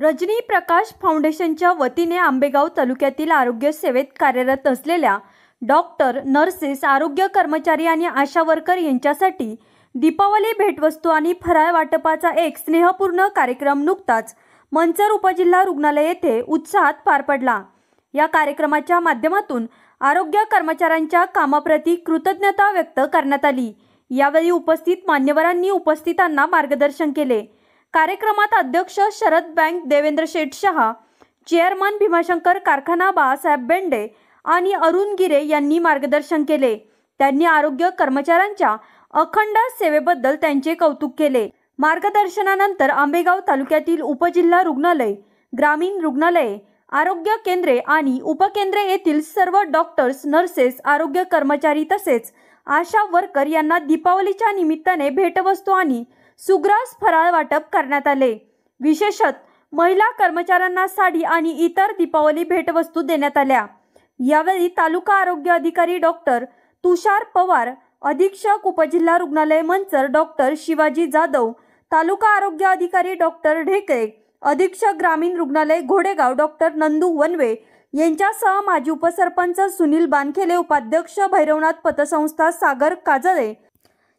रजनी प्रकाश फाउंडेशनच्या वतीने आंबेगाव तालुक्यातील आरोग्य सेवेत कार्यरत असलेल्या डॉक्टर, नर्सेस, आरोग्य कर्मचारी आणि आशा वर्कर यांच्यासाठी दीपावली भेटवस्तू आणि फराळ वाटपाचा एक स्नेहपूर्ण कार्यक्रम नुकताच मंचर उपजिल्हा रुग्णालय येथे उत्साहात पार पडला। या कार्यक्रमाच्या माध्यमातून आरोग्य कर्मचाऱ्यांच्या कामाप्रती कृतज्ञता व्यक्त करण्यात आली। यावेळी उपस्थित मान्यवरांनी उपस्थितांना मार्गदर्शन केले। कार्यक्रमात अध्यक्ष शरद बँक देवेंद्र शेठ शहा, चेअरमन भीमाशंकर कारखाना बाळासाहेब बेंडे आणि अरुण गिरे यांनी मार्गदर्शन केले। त्यांनी आरोग्य कर्मचाऱ्यांच्या अखंड सेवेबद्दल त्यांचे कौतुक केले। मार्गदर्शनानंतर आंबेगाव तालुक्यातील उपजिल्हा रुग्णालय, ग्रामीण रुग्णालये, आरोग्य केंद्रे आणि उपकेंद्रे येथील सर्व डॉक्टर्स, नर्सेस, आरोग्य कर्मचारी तसेच आशा वर्कर यांना दीपावलीच्या निमित्ताने भेटवस्तू आणि सुग्रास फराळ वाटप करण्यात आले। विशेषतः महिला कर्मचाऱ्यांना साडी आणि इतर दीपावली भेटवस्तू देण्यात आल्या। यावेळी तालुका आरोग्य अधिकारी डॉक्टर तुषार पवार, अधीक्षक उपजिल्हा रुग्णालय मंचर डॉक्टर शिवाजी जाधव, तालुका आरोग्य अधिकारी डॉक्टर ढेकळे, अधीक्षक ग्रामीण रुग्णालय घोडेगाव डॉक्टर नंदू वनवे यांच्यासह माजी उपसरपंच सुनील बानखेले, उपाध्यक्ष भैरवनाथ पतसंस्था सागर काजळे,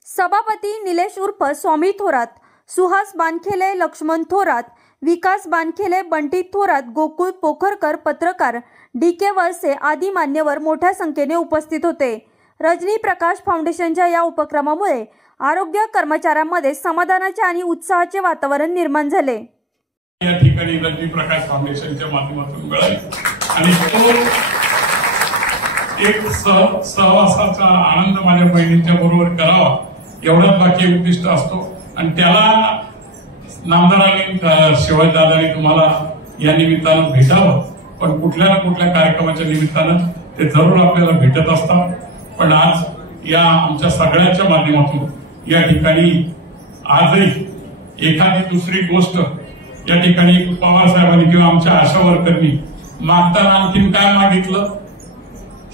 सभापती निलेश उर्फ स्वामी थोरात, सुहास बानखेले, लक्ष्मण थोरात, विकास बानखेले, बंटी थोरात, गोकुळ पोखरकर, पत्रकार DK वळसे आदी मान्यवर मोठ्या संख्येने उपस्थित होते। रजनी प्रकाश फाउंडेशनच्या या उपक्रमामुळे आरोग्य कर्मचाऱ्यांमध्ये समाधानाचे आणि उत्साहाचे वातावरण निर्माण झाले। या ठिकाणी रजनी प्रकाश फाउंडेशनच्या माध्यमातून मिळाली आणि एक सहवासाचा आनंद माझ्या बहिणींच्या बरोबर करावा एवढाच बाकी उद्दिष्ट असतो आणि त्याला नामदारांनी शिवाजीदादांनी तुम्हाला या निमित्तानं भेटावं, पण कुठल्या ना कुठल्या कार्यक्रमाच्या निमित्तानं ते जरूर आपल्याला भेटत असतात। पण आज या आमच्या सगळ्याच्या माध्यमातून या ठिकाणी आजही एखादी दुसरी गोष्ट या ठिकाणी पवार साहेबांनी किंवा आमच्या आशा वर्करनी मागताना आणखीन काय मागितलं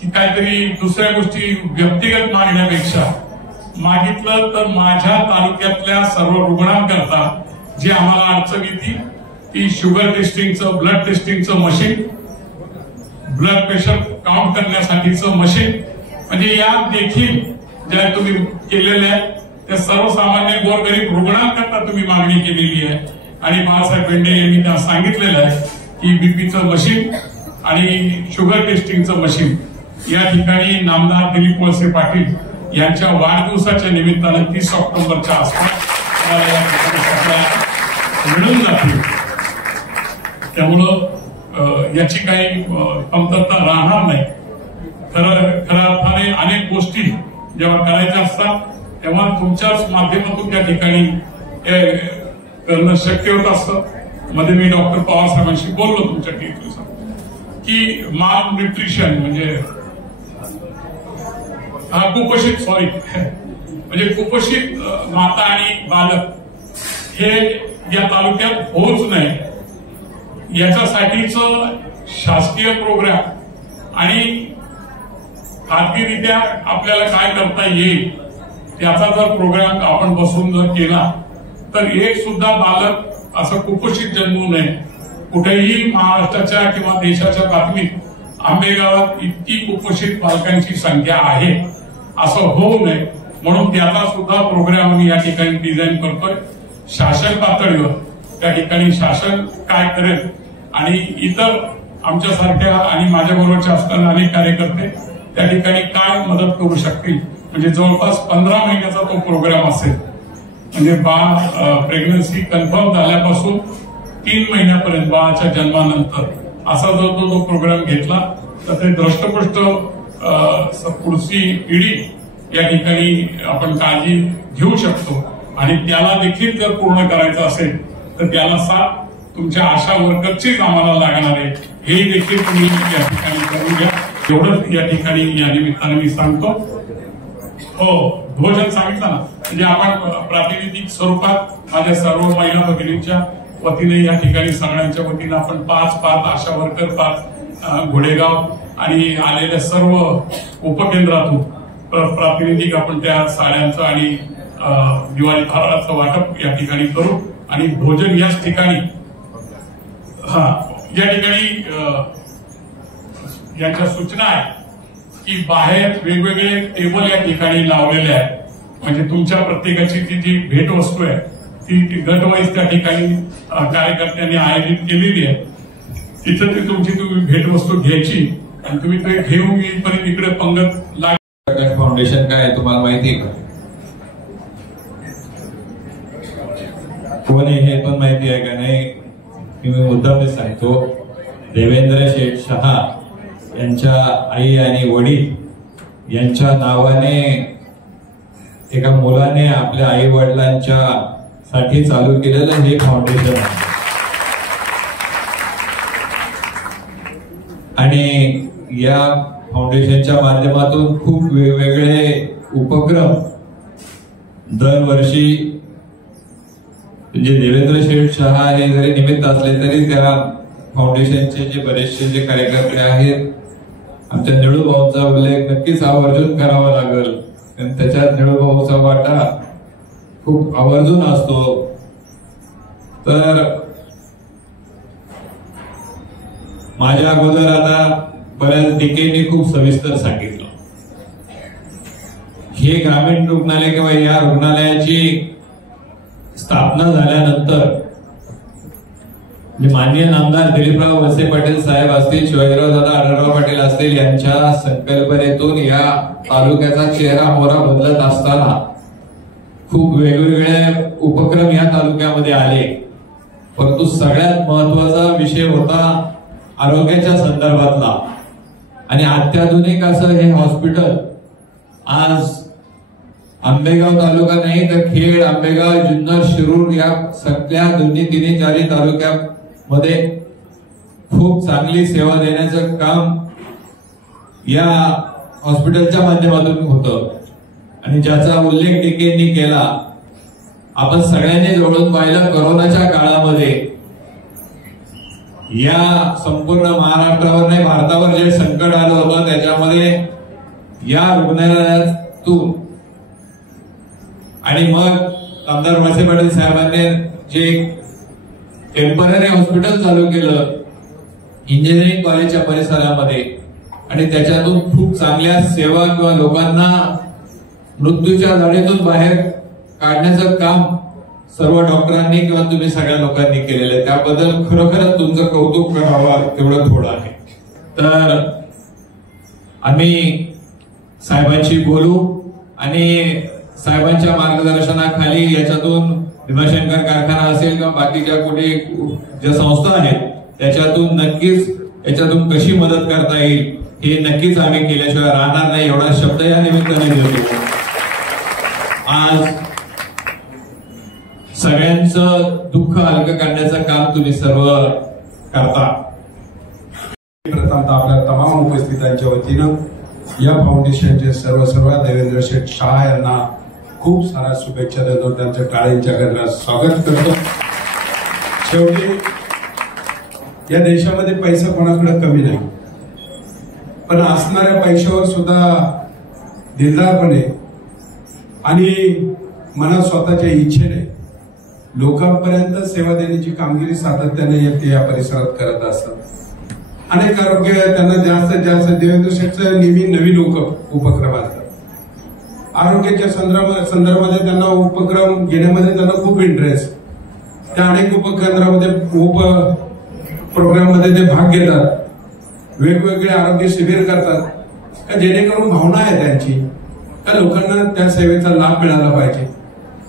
की काहीतरी दुसऱ्या गोष्टी व्यक्तिगत मागण्यापेक्षा मागितलं तर माझ्या तालुक्यातल्या सर्व रुग्णांकरता जी आम्हाला अडचण येते ती शुगर टेस्टिंगचं, ब्लड टेस्टिंगचं मशीन, ब्लड प्रेशर काउंट करण्यासाठीचं मशीन, म्हणजे या देखील ज्या तुम्ही केलेल्या आहेत त्या सर्वसामान्य गोरगरीब रुग्णांकरता तुम्ही मागणी केलेली आहे आणि बाळासाहेब बेंडे यांनी त्या सांगितलेलं आहे की बीपीचं मशीन आणि शुगर टेस्टिंगचं मशीन या ठिकाणी नामदार दिलीप वळसे पाटील यांच्या वाढदिवसाच्या निमित्तानं 30 ऑक्टोबरच्या आसपास मिळून जातील। त्यामुळं याची काही कमतरता राहणार नाही। खऱ्या अर्थाने अनेक गोष्टी जेव्हा करायच्या असतात तेव्हा तुमच्याच माध्यमातून त्या ठिकाणी करणं शक्य होत असतं। मध्ये मी डॉक्टर पवार साहेबांशी बोललो तुमच्या टीमनुसार की माल न्यूट्रिशन म्हणजे कुपोषित म्हणजे कुपोषित माता आणि बालक हे या तालुक्यात होऊच नाही याच्यासाठीच शासकीय प्रोग्राम आणि खाजगीरित्या आपल्याला काय करता येईल त्याचा जर प्रोग्राम आपण बसून जर केला तर एक सुद्धा बालक असं कुपोषित जन्मू नये। कुठेही महाराष्ट्राच्या किंवा देशाच्या बातमीत आंबेगावात इतकी कुपोषित बालकांची संख्या आहे असं होऊ नये म्हणून त्याचा सुद्धा प्रोग्राम आम्ही या ठिकाणी डिझाईन करतोय। शासन पातळीवर त्या ठिकाणी शासन काय करेल आणि इतर आमच्यासारख्या आणि माझ्याबरोबरच्या असताना अनेक कार्यकर्ते त्या ठिकाणी काय मदत करू शकतील म्हणजे जवळपास 15 महिन्याचा तो प्रोग्राम असेल। म्हणजे बाळ प्रेग्नन्सी कन्फर्म झाल्यापासून 3 महिन्यापर्यंत बाळाच्या जन्मानंतर असा जर तो प्रोग्राम घेतला तर ते दृष्टपुष्ट पुढची पिढी या ठिकाणी आपण काळजी घेऊ शकतो आणि त्याला देखील जर पूर्ण करायचं असेल तर त्याला साथ तुमच्या आशा वर्करचीच आम्हाला लागणार आहे हे देखील तुम्ही या ठिकाणी करून घ्या। एवढंच या ठिकाणी या निमित्ताने मी सांगतो। हो, ध्वजन सांगितलं ना, म्हणजे आपण प्रातिनिधिक स्वरूपात माझ्या सर्व महिला भगिनींच्या वतीने या ठिकाणी सगळ्यांच्या वतीने आपण 5 आशा वर्कर, 5 घोडेगाव आणि आलेल्या सर्व उपकेंद्रातून प्रातिनिधिक आपण त्या साड्यांचं आणि दिवाळी फराळाचं वाटप या ठिकाणी करू आणि भोजन याच ठिकाणी या ठिकाणी यांच्या सूचना आहेत की बाहेर वेगवेगळे टेबल या ठिकाणी लावलेले आहेत, म्हणजे तुमच्या प्रत्येकाची ती जी भेटवस्तू आहे ती गटवाईज त्या ठिकाणी कार्यकर्त्यांनी आयोजित केलेली आहे. तिथं ती तुम्ही भेटवस्तू घ्यायची आणि तुम्ही ते घेऊन येईपर्यंत इकडे पंगत लाग. फाउंडेशन काय आहे तुम्हाला माहिती आहे का? कोण आहे हे पण माहिती आहे का नाही? मी मुद्दाम सांगतो. देवेंद्र शेठ शहा यांच्या आई आणि वडील यांच्या नावाने एका मुलाने आपल्या आई वडिलांच्या साठी चालू केलेलं हे फाउंडेशन आहे. आणि या फाउंडेशनच्या माध्यमातून खूप वेगवेगळे उपक्रम दरवर्षी, म्हणजे देवेंद्र शेठ शहा हे जरी निमित्त असले तरी त्या फाउंडेशनचे जे बरेचसे जे कार्यकर्ते आहेत, आमच्या निळूभाऊंचा उल्लेख नक्कीच आवर्जून करावा लागेल, कारण त्याच्यात निळूभाऊचा वाटा खूप आवर्जून असतो. तर माझ्या अगोदर आता बऱ्याच डीकेनी खूप सविस्तर सांगितलं. हे ग्रामीण रुग्णालय किंवा या रुग्णालयाची स्थापना झाल्यानंतर माननीय नामदार दिलीपराव वळसे पाटील साहेब असतील, शिवाजीराव दादा आढळराव पाटील असतील, यांच्या संकल्पनेतून या तालुक्याचा चेहरा मोहरा बदलत असताना खूप वेगवेगळे उपक्रम या तालुक्यामध्ये आले. परंतु सगळ्यात महत्वाचा विषय होता आरोग्याच्या संदर्भातला. आणि अत्याधुनिक असं हे हॉस्पिटल आज आंबेगाव तालुका नाही तर खेड, आंबेगाव, जुन्नर, शिरूर या सगळ्या दोन्ही तिन्ही चारी तालुक्यामध्ये खूप चांगली सेवा देण्याचं काम या हॉस्पिटलच्या माध्यमातून होतं. आणि ज्याचा उल्लेख डीकेंनी केला, आपण सगळ्यांनी जोडून पाहिलं. कोरोनाच्या काळामध्ये या संपूर्ण महाराष्ट्रावर नाही भारतावर जे संकट आलं होतं त्याच्यामध्ये या रुग्णालयातून आणि मग आमदार वळसे पाटील साहेबांनी जे टेम्पररी हॉस्पिटल चालू केलं इंजिनिअरिंग कॉलेजच्या परिसरामध्ये, आणि त्याच्यातून खूप चांगल्या सेवा किंवा लोकांना मृत्यूच्या लढीतून बाहेर काढण्याचं काम सर्व डॉक्टरांनी किंवा तुम्ही सगळ्या लोकांनी केलेलं आहे. त्याबद्दल खरोखरच तुमचं कौतुक करावं तेवढं थोडं आहे. तर आम्ही साहेबांशी बोलू आणि साहेबांच्या मार्गदर्शनाखाली याच्यातून भीमाशंकर कारखाना असेल किंवा बाकीच्या कुठे ज्या संस्था आहेत त्याच्यातून नक्कीच याच्यातून कशी मदत करता येईल हे नक्कीच आम्ही केल्याशिवाय राहणार नाही, एवढा शब्द या निमित्ताने देतो. आज सगळ्यांचं दुःख हलकं करण्याचं काम तुम्ही सर्व करता. प्रथमतः आपल्या तमाम उपस्थितांच्या वतीनं या फाउंडेशनचे सर्व देवेंद्र शेठ शहा यांना खूप साऱ्या शुभेच्छा देतो. त्यांच्या टाळ्यांच्या गजरात स्वागत करतो. शेवटी या देशामध्ये पैसा कोणाकडे कमी नाही, पण असणाऱ्या पैशावर सुद्धा दिलदारपणे आणि मनात स्वतःच्या इच्छेने लोकांपर्यंत सेवा देण्याची कामगिरी सातत्याने ते या परिसरात करत असतात. अनेक आरोग्य त्यांना जास्तीत जास्त देवेंद्र शेठचं नेहमी नवीन उपक्रम असतात. आरोग्याच्या संदर्भामध्ये त्यांना उपक्रम घेण्यामध्ये त्यांना खूप इंटरेस्ट. त्या अनेक उपकेंद्रामध्ये प्रोग्राम मध्ये ते भाग घेतात, वेगवेगळे आरोग्य शिबिर करतात, का जेणेकरून भावना आहे त्यांची का लोकांना त्या सेवेचा लाभ मिळाला पाहिजे.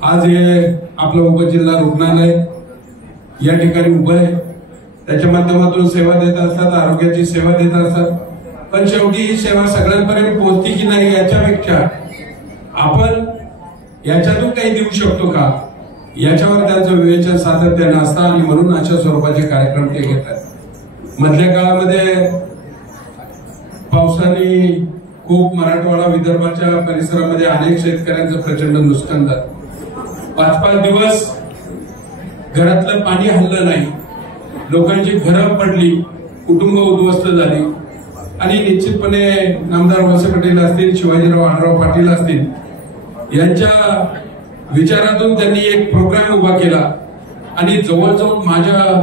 आज हे आपलं उपजिल्हा रुग्णालय या ठिकाणी उभं आहे, त्याच्या माध्यमातून सेवा देत असतात, आरोग्याची सेवा देत असतात. पण शेवटी ही सेवा सगळ्यांपर्यंत पोहोचती की नाही याच्यापेक्षा आपण याच्यातून काही देऊ शकतो का याच्यावर त्यांचं विवेचन सातत्याने असतं आणि म्हणून अशा स्वरूपाचे कार्यक्रम ते घेतात. मधल्या काळामध्ये पावसाने खूप मराठवाडा विदर्भाच्या परिसरामध्ये अनेक शेतकऱ्यांचं प्रचंड नुकसान झालं. 5-5 दिवस घरातलं पाणी हल्लं नाही, लोकांची घरं पडली, कुटुंब उद्ध्वस्त झाली. आणि निश्चितपणे नामदार वळसे पाटील असतील, शिवाजीराव आढळराव पाटील असतील यांच्या विचारातून त्यांनी एक प्रोग्राम उभा केला आणि जवळजवळ माझ्या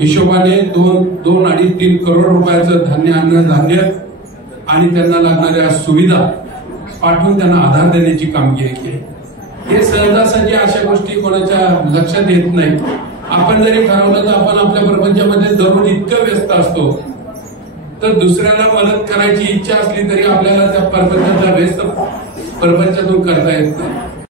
हिशोबाने 2-2.5-3 करोड रुपयाचं धान्य, अन्नधान्य आणि त्यांना लागणाऱ्या सुविधा पाठवून त्यांना आधार देण्याची कामगिरी केली. हे सहजासहजी अशा गोष्टी कोणाच्या लक्षात येत नाही. आपण जरी ठरवलं तर आपण आपल्या प्रपंचामध्ये दररोज इतकं व्यस्त असतो, तर दुसऱ्याला मदत करायची इच्छा असली तरी आपल्याला त्या प्रपंचाचा व्यस्त प्रपंचातून करता येत नाही.